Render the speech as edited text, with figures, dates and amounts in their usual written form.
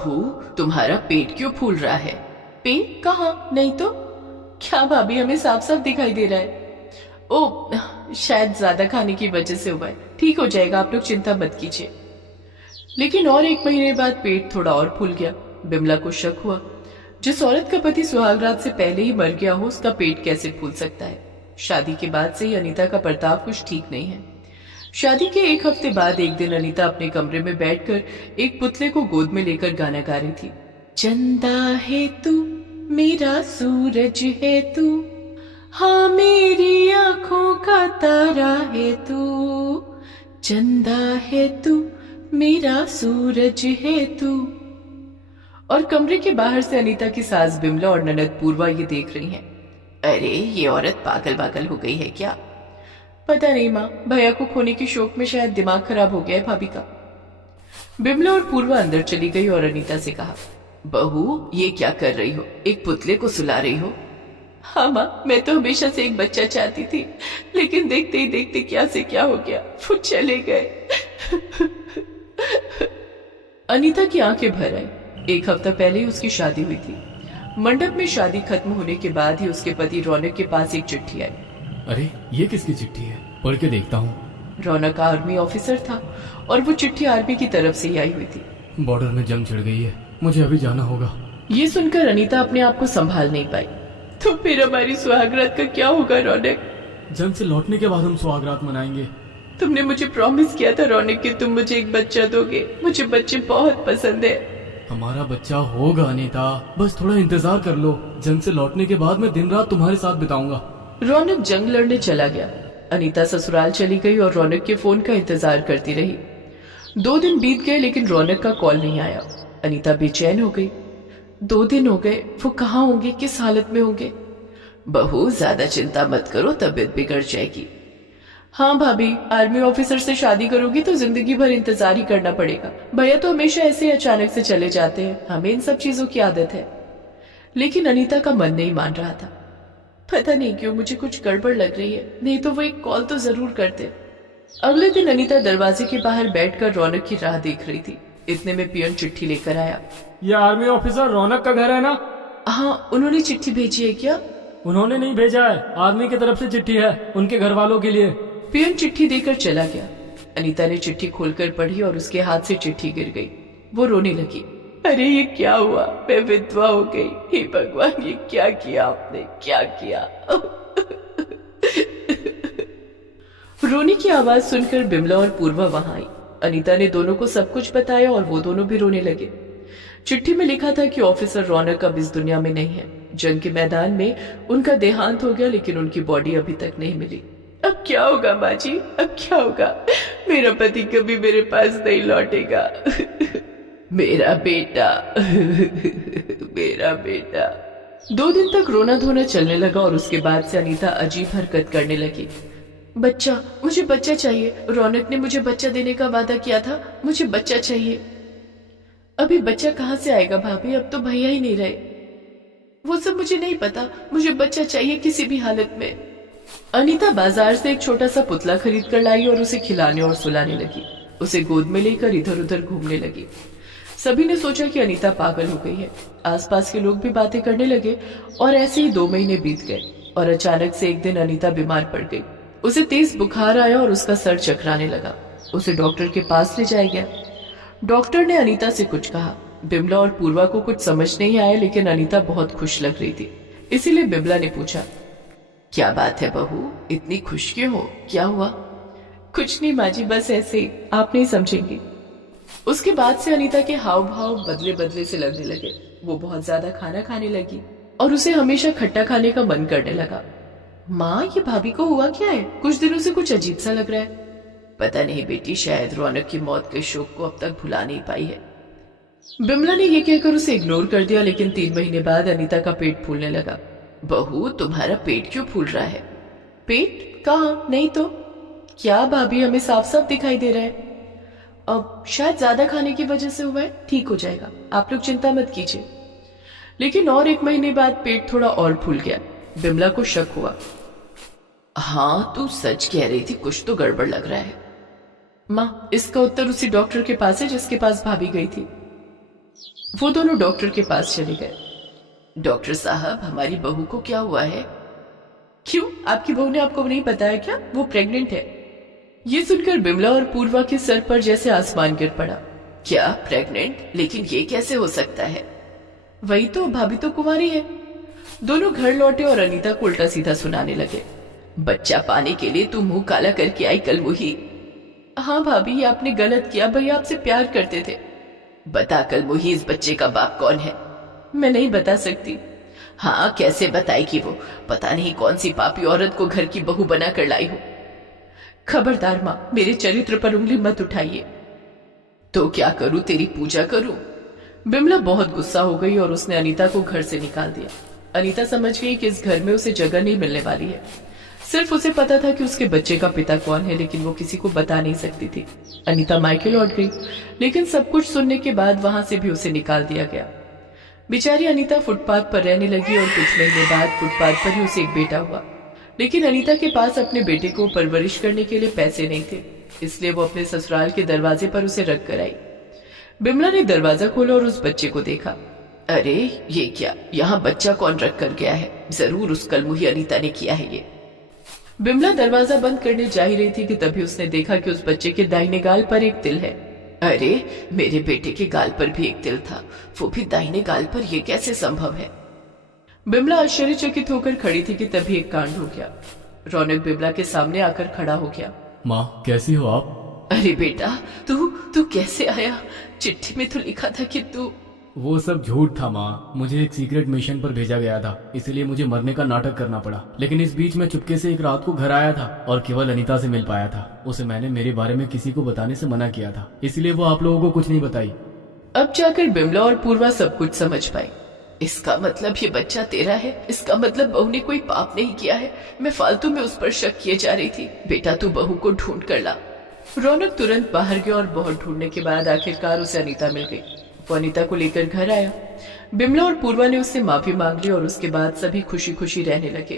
बहू, तुम्हारा पेट क्यों फूल रहा है? पेट कहाँ? नहीं तो। क्या भाभी, हमें साफ साफ दिखाई दे रहा है। ओ, शायद ज्यादा खाने की वजह से हुआ है। ठीक हो जाएगा, आप लोग चिंता मत कीजिए। लेकिन और 1 महीने बाद पेट थोड़ा और फूल गया। बिमला को शक हुआ, जिस औरत का पति सुहागरात से पहले ही मर गया हो, उसका पेट कैसे फूल सकता है। शादी के बाद से ही अनीता का बर्ताव कुछ ठीक नहीं है। शादी के 1 हफ्ते बाद एक दिन अनीता अपने कमरे में बैठकर एक पुतले को गोद में लेकर गाना गा रही थी। चंदा है तू, मेरा सूरज है तू, हाँ मेरी आंखों का तारा है तू, चंदा है तू, मेरा सूरज है तू। और कमरे के बाहर से अनीता की सास बिमला और ननद पूर्वा ये देख रही हैं। अरे, ये औरत पागल पागल हो गई है क्या? पता नहीं माँ, भैया को खोने के शौक में शायद दिमाग खराब हो गया है भाभी का। बिमला और पूर्वा अंदर चली गई और अनीता से कहा, बहू ये क्या कर रही हो? एक पुतले को सुला रही हो? हाँ माँ, मैं तो हमेशा से एक बच्चा चाहती थी, लेकिन देखते ही देखते क्या से क्या हो गया, वो चले गए। अनीता की आंखें भर आई। 1 हफ्ता पहले ही उसकी शादी हुई थी। मंडप में शादी खत्म होने के बाद ही उसके पति रौनक के पास एक चिट्ठी आई। अरे, ये किसकी चिट्ठी है? पढ़ के देखता हूँ। रौनक आर्मी ऑफिसर था और वो चिट्ठी आर्मी की तरफ से ही आई हुई थी। बॉर्डर में जंग छिड़ गई है, मुझे अभी जाना होगा। ये सुनकर अनीता अपने आप को संभाल नहीं पाई। तो फिर हमारी सुहागरात का क्या होगा रौनक? जंग से लौटने के बाद हम सुहागरात मनाएंगे। तुमने मुझे प्रॉमिस किया था रौनक कि तुम मुझे एक बच्चा दोगे। मुझे बच्चे बहुत पसंद है। हमारा बच्चा होगा अनीता, बस थोड़ा इंतजार कर लो। जंग से लौटने के बाद मैं दिन रात तुम्हारे साथ बिताऊंगा। रौनक जंग लड़ने चला गया। अनीता ससुराल चली गई और रौनक के फोन का इंतजार करती रही। 2 दिन बीत गए लेकिन रौनक का कॉल नहीं आया। अनीता बेचैन हो गई। 2 दिन हो गए, वो कहाँ होंगे, किस हालत में होंगे? बहू, ज्यादा चिंता मत करो, तबीयत बिगड़ जाएगी। हाँ भाभी, आर्मी ऑफिसर से शादी करोगी तो जिंदगी भर इंतजार ही करना पड़ेगा। भैया तो हमेशा ऐसे अचानक से चले जाते हैं, हमें इन सब चीजों की आदत है। लेकिन अनीता का मन नहीं मान रहा था। पता नहीं क्यों मुझे कुछ गड़बड़ लग रही है, नहीं तो वो एक कॉल तो जरूर करते। अगले दिन अनीता दरवाजे के बाहर बैठकर रौनक की राह देख रही थी। इतने में पियन चिट्ठी लेकर आया। ये आर्मी ऑफिसर रौनक का घर है ना? हाँ, उन्होंने चिट्ठी भेजी है क्या? उन्होंने नहीं भेजा है, आर्मी की तरफ से चिट्ठी है, उनके घर वालों के लिए। पियन चिट्ठी देकर चला गया। अनीता ने चिट्ठी खोलकर पढ़ी और उसके हाथ से चिट्ठी गिर गई। वो रोने लगी। अरे ये क्या हुआ, मैं विधवा हो गई। हे भगवान, ये क्या किया आपने, क्या किया? रोने की आवाज सुनकर बिमला और पूर्वा वहां आई। अनीता ने दोनों को सब कुछ बताया और वो दोनों भी रोने लगे। चिट्ठी में लिखा था कि ऑफिसर रौनक अब इस दुनिया में नहीं है। जंग के मैदान में उनका देहांत हो गया, लेकिन उनकी बॉडी अभी तक नहीं मिली। अब क्या होगा माँ जी, अब क्या होगा? मेरा पति कभी मेरे पास नहीं लौटेगा। मेरा बेटा, मेरा बेटा। 2 दिन तक रोना धोना चलने लगा और उसके बाद से अनीता अजीब हरकत करने लगी। बच्चा, मुझे बच्चा चाहिए। रौनक ने मुझे बच्चा देने का वादा किया था, मुझे बच्चा चाहिए। अभी बच्चा कहाँ से आएगा भाभी, अब तो भैया ही नहीं रहे। वो सब मुझे नहीं पता, मुझे बच्चा चाहिए किसी भी हालत में। अनीता बाजार से एक छोटा सा पुतला खरीद कर लाई और उसे खिलाने और सुलाने लगी। उसे गोद में लेकर इधर उधर घूमने लगी। सभी ने सोचा कि अनीता पागल हो गई है। आसपास के लोग भी बातें करने लगे और ऐसे ही 2 महीने बीत गए और अचानक से एक दिन अनीता बीमार पड़ गई। उसे तेज बुखार आया और उसका सर चकराने लगा। उसे डॉक्टर के पास ले जाया गया। डॉक्टर ने अनीता से कुछ कहा। बिमला और पूर्वा को कुछ समझ नहीं आया, लेकिन अनीता बहुत खुश लग रही थी। इसीलिए बिमला ने पूछा, क्या बात है बहू, इतनी खुश क्यों हो, क्या हुआ? कुछ नहीं माँ जी, बस ऐसे ही, आप नहीं समझेंगी। उसके बाद से अनीता के हाव भाव बदले बदले से लगने लगे। वो बहुत ज्यादा खाना खाने लगी और उसे हमेशा खट्टा खाने का मन करने लगा। माँ, ये भाभी को हुआ क्या है? कुछ दिनों से कुछ अजीब सा लग रहा है। पता नहीं बेटी, शायद रौनक की मौत के शोक को अब तक भुला नहीं पाई है। बिमला ने यह कहकर उसे इग्नोर कर दिया, लेकिन 3 महीने बाद अनीता का पेट फूलने लगा। बहू, तुम्हारा पेट क्यों फूल रहा है? पेट कहाँ, नहीं तो। क्या भाभी, हमें साफ साफ दिखाई दे रहा है। अब शायद ज्यादा खाने की वजह से हुआ है, ठीक हो जाएगा, आप लोग चिंता मत कीजिए। लेकिन और 1 महीने बाद पेट थोड़ा और फूल गया। बिमला को शक हुआ। हाँ, तू सच कह रही थी, कुछ तो गड़बड़ लग रहा है। माँ, इसका उत्तर उसी डॉक्टर के पास है जिसके पास भाभी गई थी। वो दोनों डॉक्टर के पास चले गए। डॉक्टर साहब, हमारी बहू को क्या हुआ है? क्यों, आपकी बहू ने आपको नहीं बताया क्या? वो प्रेग्नेंट है। ये सुनकर बिमला और पूर्वा के सर पर जैसे आसमान गिर पड़ा। क्या प्रेग्नेंट? लेकिन ये कैसे हो सकता है? वही तो, भाभी तो कुंवारी है। दोनों घर लौटे और अनीता को उल्टा सीधा सुनाने लगे। बच्चा पाने के लिए तू मुंह काला करके आई कल मुही। हाँ भाभी, ये आपने गलत किया, भैया आपसे प्यार करते थे। बता कल मुही, इस बच्चे का बाप कौन है? मैं नहीं बता सकती। हाँ, कैसे बताएगी वो? पता नहीं कौन सी पापी औरत को घर की बहू बना कर लाई हो। खबरदार माँ, मेरे चरित्र पर उंगली मत उठाइए। तो क्या करूं, तेरी पूजा करूं? बिमला बहुत गुस्सा हो गई और उसने अनीता को घर से निकाल दिया। अनीता समझ गई कि इस घर में उसे जगह नहीं मिलने वाली है। सिर्फ उसे पता था कि उसके बच्चे का पिता कौन है, लेकिन वो किसी को बता नहीं सकती थी। अनीता मायके लौट गई, लेकिन सब कुछ सुनने के बाद वहां से भी उसे निकाल दिया गया। बेचारी अनीता फुटपाथ पर रहने लगी और कुछ महीने बाद फुटपाथ पर ही उसे एक बेटा हुआ। लेकिन अनीता के पास अपने बेटे को परवरिश करने के लिए पैसे नहीं थे, इसलिए वो अपने ससुराल के दरवाजे पर उसे रख कर आई। बिमला ने दरवाजा खोला और उस बच्चे को देखा। अरे ये क्या, यहाँ बच्चा कौन रख कर गया है? जरूर उस कलमुही अनीता ने किया है ये। बिमला दरवाजा बंद करने जा ही रही थी कि तभी उसने देखा कि उस बच्चे के दाहिने गाल पर एक तिल है। अरे, मेरे बेटे के गाल पर भी एक तिल था, वो भी दाहिने गाल पर। ये कैसे संभव है? बिमला आश्चर्यचकित होकर खड़ी थी कि तभी एक कांड हो गया। रौनक बिमला के सामने आकर खड़ा हो गया। माँ, कैसी हो आप? अरे बेटा, तू कैसे आया? चिट्ठी में तो लिखा था कि तू। वो सब झूठ था माँ, मुझे एक सीक्रेट मिशन पर भेजा गया था, इसलिए मुझे मरने का नाटक करना पड़ा। लेकिन इस बीच मैं चुपके से एक रात को घर आया था और केवल अनीता से मिल पाया था। उसे मैंने मेरे बारे में किसी को बताने से मना किया था, इसलिए वो आप लोगों को कुछ नहीं बताई। अब जाकर बिमला और पूर्वा सब कुछ समझ पाई। इसका मतलब ये बच्चा तेरा है? इसका मतलब बहू ने कोई पाप नहीं किया है? मैं फालतू में उस पर शक किए जा रही थी। बेटा, तू बहू को ढूंढ कर ला। रौनक तुरंत बाहर गया और बहुत ढूंढने के बाद आखिरकार उसे अनीता मिल गई। वो अनीता को लेकर घर आया। बिमला और पूर्वा ने उससे माफी मांग ली और उसके बाद सभी खुशी खुशी रहने लगे।